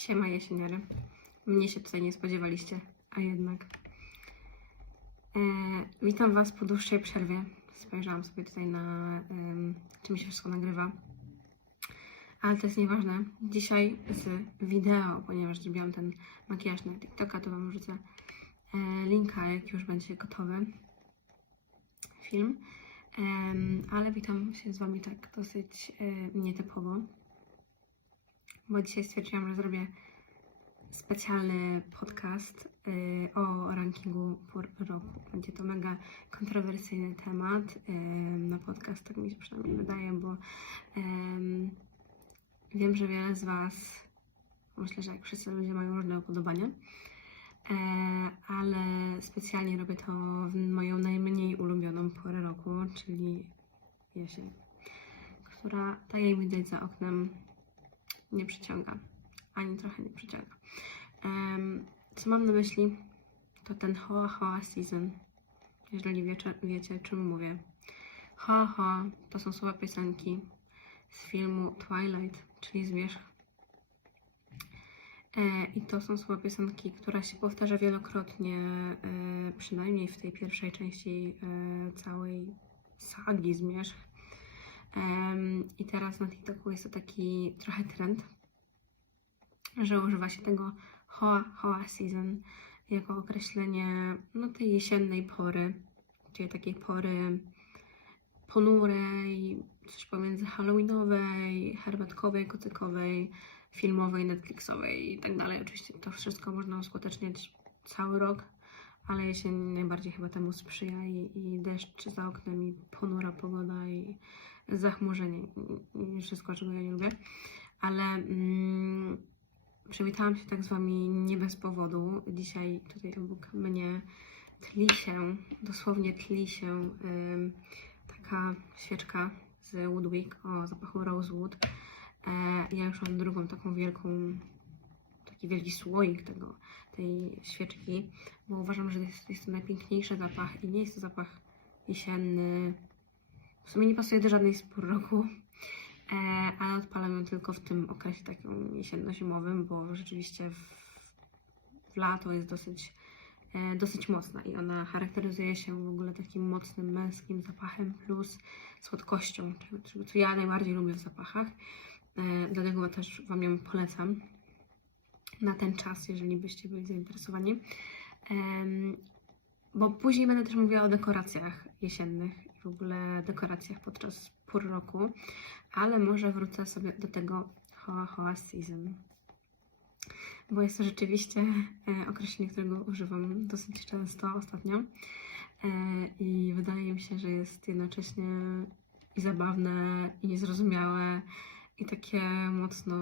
Siema jesieniary. Mnie się tutaj nie spodziewaliście, a jednak. E, witam Was po dłuższej przerwie. Spojrzałam sobie tutaj na em, czym się wszystko nagrywa. Ale to jest nieważne. Dzisiaj z wideo, ponieważ zrobiłam ten makijaż na TikToka, to Wam wrzucę e, linka, jak już będzie gotowy film. Ale witam się z Wami tak dosyć e, nietypowo bo dzisiaj stwierdziłam, że zrobię specjalny podcast y, o rankingu pór roku. Będzie to mega kontrowersyjny temat y, na podcast, tak mi się przynajmniej wydaje, bo em, wiem, że wiele z Was, myślę, że jak wszyscy ludzie mają różne upodobania, e, ale specjalnie robię to w moją najmniej ulubioną porę roku, czyli jesień, która, tak jak widać za oknem, nie przyciąga. Ani trochę nie przyciąga. Em, co mam na myśli? To ten Hoa Hoa Season. Jeżeli wiecie, wiecie czym mówię. Hoa Hoa to są słowa piosenki z filmu Twilight, czyli Zwierzch. E, I to są słowa piosenki, która się powtarza wielokrotnie, e, przynajmniej w tej pierwszej części e, całej sagi Zmierzch. I teraz na TikToku jest to taki trochę trend, że używa się tego hoa, hoa season jako określenie no, tej jesiennej pory, czyli takiej pory ponurej, coś pomiędzy halloweenowej, herbatkowej, kocykowej, filmowej, netflixowej i tak dalej. Oczywiście to wszystko można uskuteczniać cały rok, ale jesień najbardziej chyba temu sprzyja i, i deszcz za oknem i ponura pogoda i zachmurzenie i- i wszystko, czego ja nie lubię. Ale mm, przywitałam się tak z Wami nie bez powodu. Dzisiaj tutaj obok mnie tli się, dosłownie tli się taka świeczka z Woodwick o zapachu Rosewood. E, ja już mam drugą taką wielką, taki wielki słoik tego, tej świeczki, bo uważam, że jest, jest to najpiękniejszy zapach i nie jest to zapach jesienny, w sumie nie pasuje do żadnej z roku, e, ale odpalam ją tylko w tym okresie takim jesienno-zimowym, bo rzeczywiście w, w lato jest dosyć, e, dosyć mocna i ona charakteryzuje się w ogóle takim mocnym męskim zapachem plus słodkością, czego co ja najbardziej lubię w zapachach. E, dlatego też Wam ją polecam na ten czas, jeżeli byście byli zainteresowani. Bo później będę też mówiła o dekoracjach jesiennych i w ogóle dekoracjach podczas pór roku, ale może wrócę sobie do tego Hoa Hoa Season. Bo jest to rzeczywiście e, określenie, którego używam dosyć często ostatnio. E, I wydaje mi się, że jest jednocześnie i zabawne, i niezrozumiałe, i takie mocno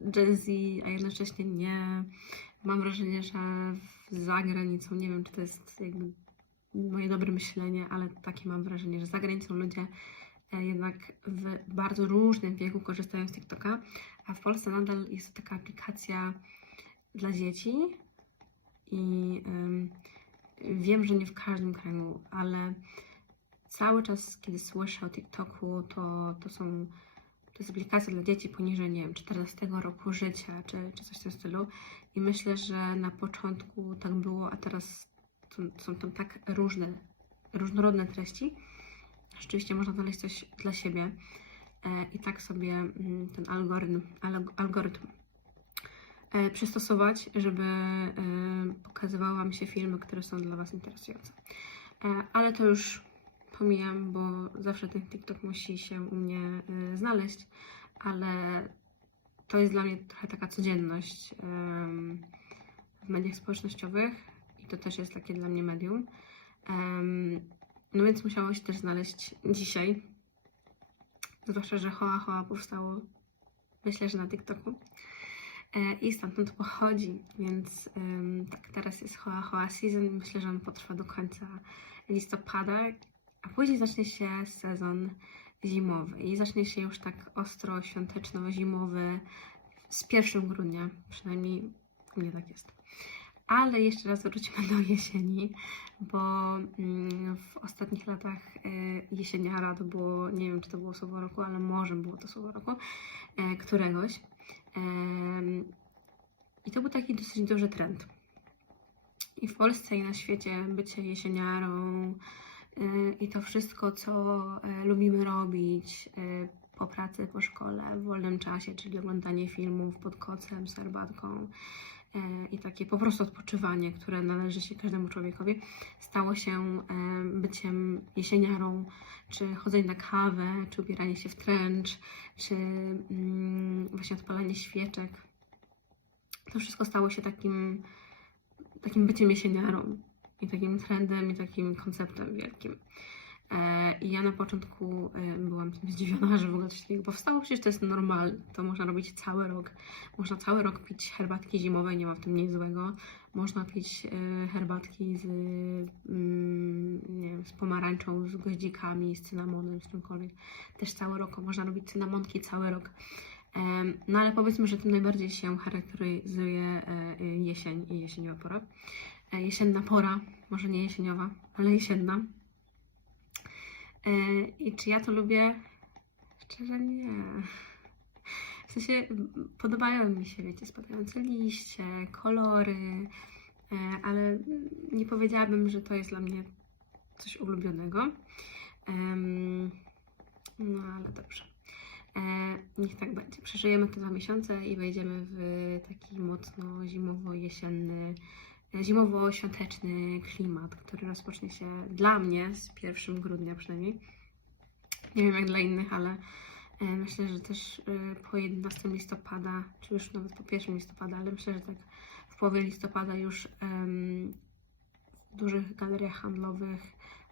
Gen Z, a jednocześnie nie. Mam wrażenie, że za granicą, nie wiem, czy to jest jakby moje dobre myślenie, ale takie mam wrażenie, że za granicą ludzie e, jednak w bardzo różnym wieku korzystają z TikToka, a w Polsce nadal jest to taka aplikacja dla dzieci i ym, wiem, że nie w każdym kraju, ale cały czas, kiedy słyszę o TikToku, to, to są aplikacja dla dzieci poniżej, nie wiem, 14 roku życia, czy, czy coś w tym stylu. I myślę, że na początku tak było, a teraz są, są tam tak różne, różnorodne treści. Rzeczywiście można znaleźć coś dla siebie e, i tak sobie mm, ten algorytm, alg- algorytm e, przystosować, żeby e, pokazywały Wam się filmy, które są dla Was interesujące. Ale to już pomijam, bo zawsze ten TikTok musi się u mnie e, znaleźć, ale to jest dla mnie trochę taka codzienność w mediach społecznościowych i to też jest takie dla mnie medium. No więc musiało się też znaleźć dzisiaj. Zwłaszcza, że Hoa Hoa powstało myślę, że na TikToku. E, I stamtąd pochodzi, więc em, tak, teraz jest Hoa Hoa Season. Myślę, że on potrwa do końca listopada, a później zacznie się sezon zimowy i zacznie się już tak ostro świąteczno-zimowy z 1 grudnia, przynajmniej u mnie tak jest. Ale jeszcze raz wróćmy do jesieni, bo mm, w ostatnich latach e, jesieniara to było, nie wiem czy to było słowo roku, ale może było to słowo roku, e, któregoś. Em, to był taki dosyć duży trend. I w Polsce i na świecie bycie jesieniarą i to wszystko, co y, lubimy robić y, po pracy, po szkole, w wolnym czasie, czyli oglądanie filmów pod kocem y, i takie po prostu odpoczywanie, które należy się każdemu człowiekowi, stało się y, byciem jesieniarą, czy chodzenie na kawę, czy ubieranie się w tręcz, czy mm, właśnie odpalanie świeczek. To wszystko stało się takim, takim byciem jesieniarą i takim trendem i takim konceptem wielkim. E, I ja na początku e, byłam zdziwiona, że w ogóle coś takiego powstało. Przecież to jest normalne, to można robić cały rok. Można cały rok pić herbatki zimowe, nie ma w tym nic złego. Można pić e, herbatki z, mm, nie wiem, z pomarańczą, z goździkami, z cynamonem, z czymkolwiek. Też cały rok można robić cynamonki cały rok. No ale powiedzmy, że tym najbardziej się charakteryzuje jesień i jesieniowa pora. E, Jesienna pora, może nie jesieniowa, ale jesienna. E, I czy ja to lubię? Szczerze nie. W sensie podobają mi się, wiecie, spadające liście, kolory, e, ale nie powiedziałabym, że to jest dla mnie coś ulubionego. No ale dobrze. Niech tak będzie. Przeżyjemy te dwa miesiące i wejdziemy w taki mocno zimowo-jesienny, zimowo-świąteczny klimat, który rozpocznie się dla mnie z 1 grudnia przynajmniej. Nie wiem jak dla innych, ale e, myślę, że też e, po 11 listopada, czy już nawet po 1 listopada, ale myślę, że tak w połowie listopada już w dużych galeriach handlowych,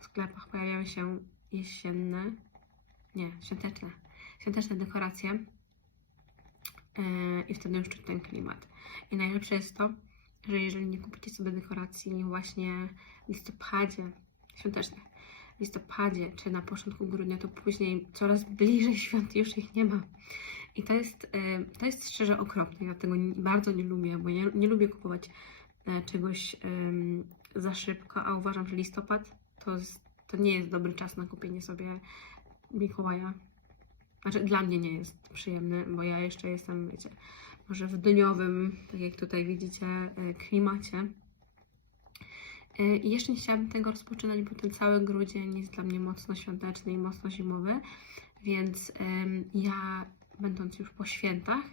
w sklepach pojawiają się jesienne, nie, świąteczne świąteczne dekoracje yy, i wtedy już czuć ten klimat. I najlepsze jest to, że jeżeli nie kupicie sobie dekoracji właśnie w listopadzie, świątecznych, w listopadzie czy na początku grudnia, to później coraz bliżej świąt już ich nie ma. I to jest, yy, to jest szczerze okropne. Ja tego bardzo nie lubię, bo nie, nie lubię kupować e, czegoś za szybko, a uważam, że listopad to, jest, to nie jest dobry czas na kupienie sobie Mikołaja znaczy, dla mnie nie jest przyjemny, bo ja jeszcze jestem, wiecie, może w dniowym, tak jak tutaj widzicie, e, klimacie. E, I jeszcze nie chciałabym tego rozpoczynać, bo ten cały grudzień jest dla mnie mocno świąteczny i mocno zimowy, więc ja, będąc już po świętach,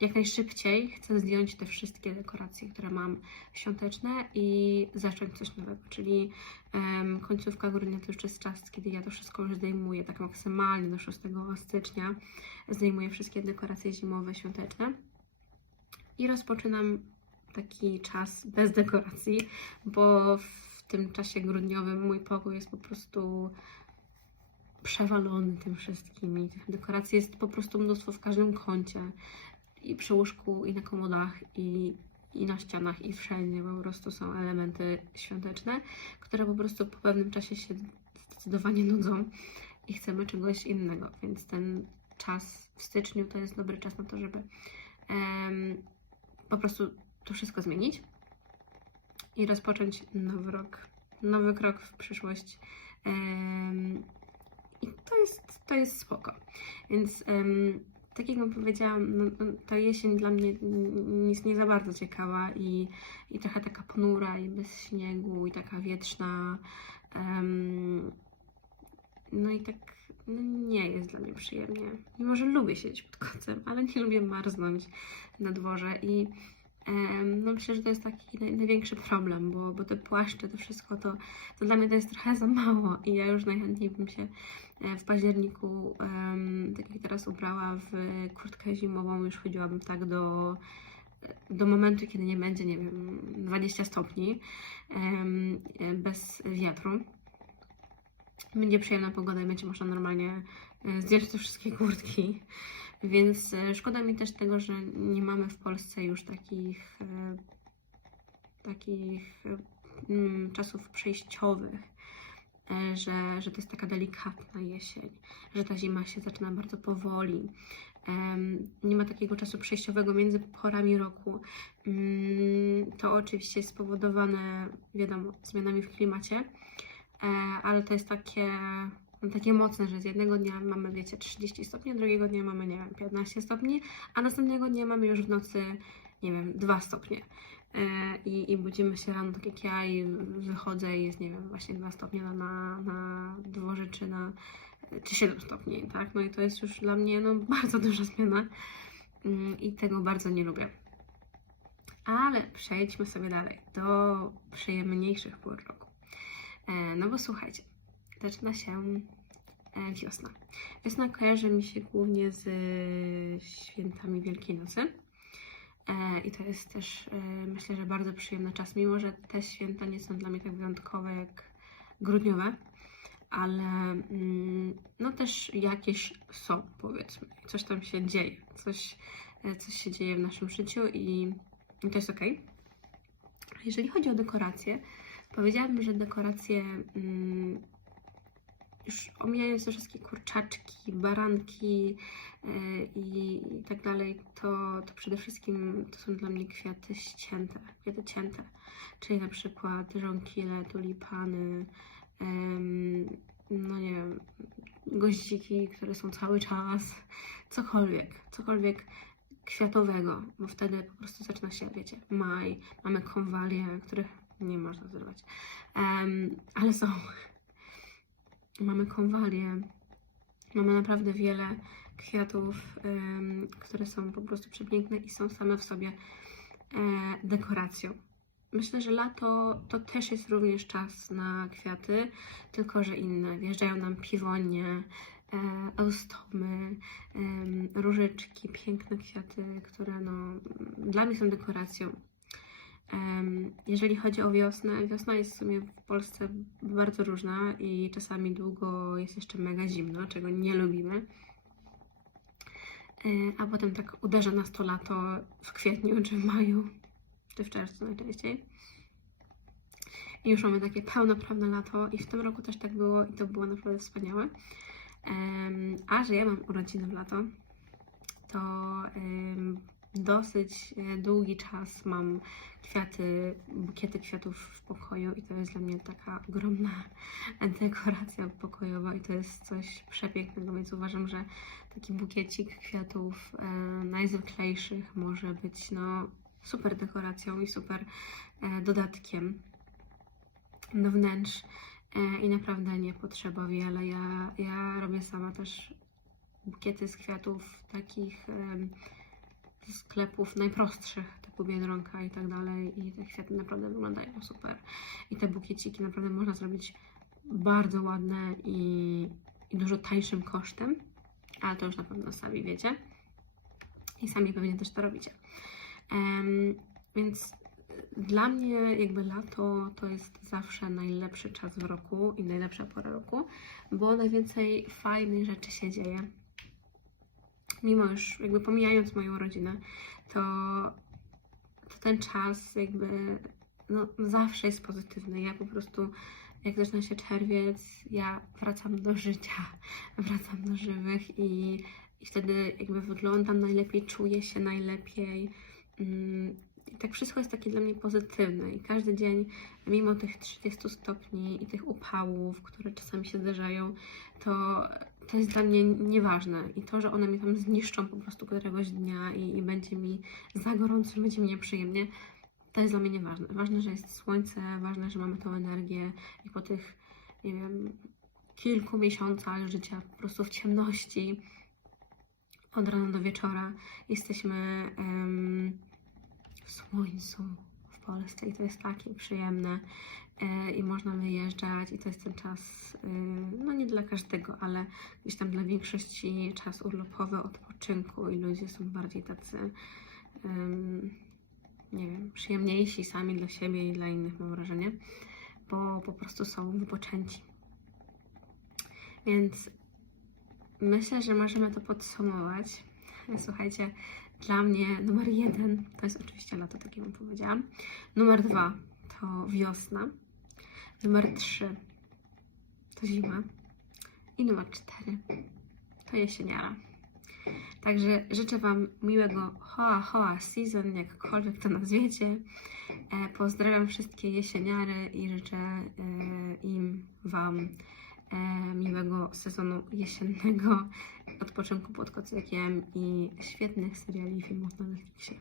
jak najszybciej chcę zdjąć te wszystkie dekoracje, które mam świąteczne i zacząć coś nowego, czyli em, końcówka grudnia to już jest czas, kiedy ja to wszystko już zdejmuję, tak maksymalnie do 6 stycznia zdejmuję wszystkie dekoracje zimowe, świąteczne. I rozpoczynam taki czas bez dekoracji, bo w tym czasie grudniowym mój pokój jest po prostu przewalony tym wszystkim i tych dekoracji jest po prostu mnóstwo w każdym kącie i przy łóżku, i na komodach, i, i na ścianach, i wszędzie po prostu są elementy świąteczne, które po prostu po pewnym czasie się zdecydowanie nudzą i chcemy czegoś innego, więc ten czas w styczniu to jest dobry czas na to, żeby po prostu to wszystko zmienić i rozpocząć nowy rok, nowy krok w przyszłość. I to jest, to jest spoko. Więc tak jak powiedziałam, no, no, ta jesień dla mnie jest nie za bardzo ciekawa i, i trochę taka ponura i bez śniegu i taka wietrzna. Em, no i tak no nie jest dla mnie przyjemnie. Mimo, że lubię siedzieć pod kocem, ale nie lubię marznąć na dworze i no myślę, że to jest taki naj, największy problem, bo, bo te płaszcze, to wszystko, to, to dla mnie to jest trochę za mało i ja już najchętniej bym się e, w październiku, em, tak jak teraz ubrała w kurtkę zimową, już chodziłabym tak do, do momentu, kiedy nie będzie, nie wiem, 20 stopni, e, bez wiatru. Będzie przyjemna pogoda i będzie można normalnie e, zdjąć te wszystkie kurtki. Więc e, szkoda mi też tego, że nie mamy w Polsce już takich, e, takich e, mm, czasów przejściowych, że, że to jest taka delikatna jesień, że ta zima się zaczyna bardzo powoli. Nie ma takiego czasu przejściowego między porami roku. Mm, To oczywiście jest spowodowane, wiadomo, zmianami w klimacie, ale to jest takie takie mocne, że z jednego dnia mamy, wiecie, 30 stopni, drugiego dnia mamy, nie wiem, 15 stopni, a następnego dnia mamy już w nocy nie wiem, 2 stopnie. E, I, I budzimy się rano tak jak ja i wychodzę i jest, nie wiem, właśnie 2 stopnie na, na, dworze czy na czy 7 stopni, tak? No i to jest już dla mnie no, bardzo duża zmiana Mm, i tego bardzo nie lubię. Ale przejdźmy sobie dalej do przyjemniejszych pór roku. E, No bo słuchajcie, zaczyna się e, wiosna. Wiosna kojarzy mi się głównie z e, świętami Wielkiej Nocy. E, I to jest też, myślę, że bardzo przyjemny czas, mimo że te święta nie są dla mnie tak wyjątkowe jak grudniowe, ale mm, no też jakieś są, powiedzmy. Coś tam się dzieje, coś, coś się dzieje w naszym życiu i, i to jest ok. Jeżeli chodzi o dekoracje, powiedziałabym, że dekoracje mm, omijając te wszystkie kurczaczki, baranki e, i, tak dalej, to, to przede wszystkim to są dla mnie kwiaty ścięte, kwiaty cięte, czyli na przykład żonkile, tulipany, em, no nie wiem, goździki, które są cały czas, cokolwiek, cokolwiek kwiatowego, bo wtedy po prostu zaczyna się, wiecie, maj, mamy konwalie, których nie można zerwać, Em, ale są. Mamy konwalie, mamy naprawdę wiele kwiatów, które są po prostu przepiękne i są same w sobie e, dekoracją. Myślę, że lato to też jest również czas na kwiaty, tylko że inne. Wjeżdżają nam piwonie, e, eustomy, różyczki, piękne kwiaty, które no, dla mnie są dekoracją. Jeżeli chodzi o wiosnę, wiosna jest w sumie w Polsce bardzo różna i czasami długo jest jeszcze mega zimno, czego nie lubimy. E, A potem tak uderza nas to lato w kwietniu czy w maju, czy w czerwcu najczęściej. I już mamy takie pełnoprawne lato i w tym roku też tak było i to było naprawdę wspaniałe. A że ja mam urodziny w lato, to dosyć e, długi czas mam kwiaty, bukiety kwiatów w pokoju i to jest dla mnie taka ogromna dekoracja pokojowa i to jest coś przepięknego, więc uważam, że taki bukiecik kwiatów e, najzwyklejszych może być no, super dekoracją i super e, dodatkiem do wnętrz e, i naprawdę nie potrzeba wiele. Ja, ja robię sama też bukiety z kwiatów takich ze sklepów najprostszych, typu Biedronka i tak dalej i te kwiaty naprawdę wyglądają super. I te bukieciki naprawdę można zrobić bardzo ładne i, i dużo tańszym kosztem, ale to już na pewno sami wiecie i sami pewnie też to robicie. Em, więc dla mnie jakby lato to jest zawsze najlepszy czas w roku i najlepsza pora roku, bo najwięcej fajnych rzeczy się dzieje. Mimo już jakby pomijając moją rodzinę, to, to ten czas jakby no, zawsze jest pozytywny. Ja po prostu jak zaczyna się czerwiec, ja wracam do życia, wracam do żywych i, i wtedy jakby wyglądam najlepiej, czuję się najlepiej. Mm, i tak wszystko jest takie dla mnie pozytywne i każdy dzień, mimo tych 30 stopni i tych upałów, które czasami się zdarzają, to, to jest dla mnie nieważne. I to, że one mnie tam zniszczą po prostu któregoś dnia i, i będzie mi za gorąco, będzie mi nieprzyjemnie, to jest dla mnie nieważne. Ważne, że jest słońce, ważne, że mamy tą energię i po tych, nie wiem, kilku miesiącach życia po prostu w ciemności, od rana do wieczora, jesteśmy... em, w słońcu Polsce i to jest takie przyjemne e, i można wyjeżdżać i to jest ten czas, y, no nie dla każdego, ale gdzieś tam dla większości czas urlopowy, odpoczynku i ludzie są bardziej tacy, nie wiem, przyjemniejsi sami dla siebie i dla innych mam wrażenie, bo po prostu są wypoczęci. Więc myślę, że możemy to podsumować. Słuchajcie, dla mnie numer jeden to jest oczywiście lato, tak jak Wam powiedziałam. Numer dwa to wiosna. Numer trzy to zima. I numer cztery to jesieniara. Także życzę Wam miłego hoa hoa season, jakkolwiek to nazwiecie. E, pozdrawiam wszystkie jesieniary i życzę e, im, Wam e, miłego sezonu jesiennego, odpoczynku pod kocykiem i świetnych seriali i filmów na Netflixie.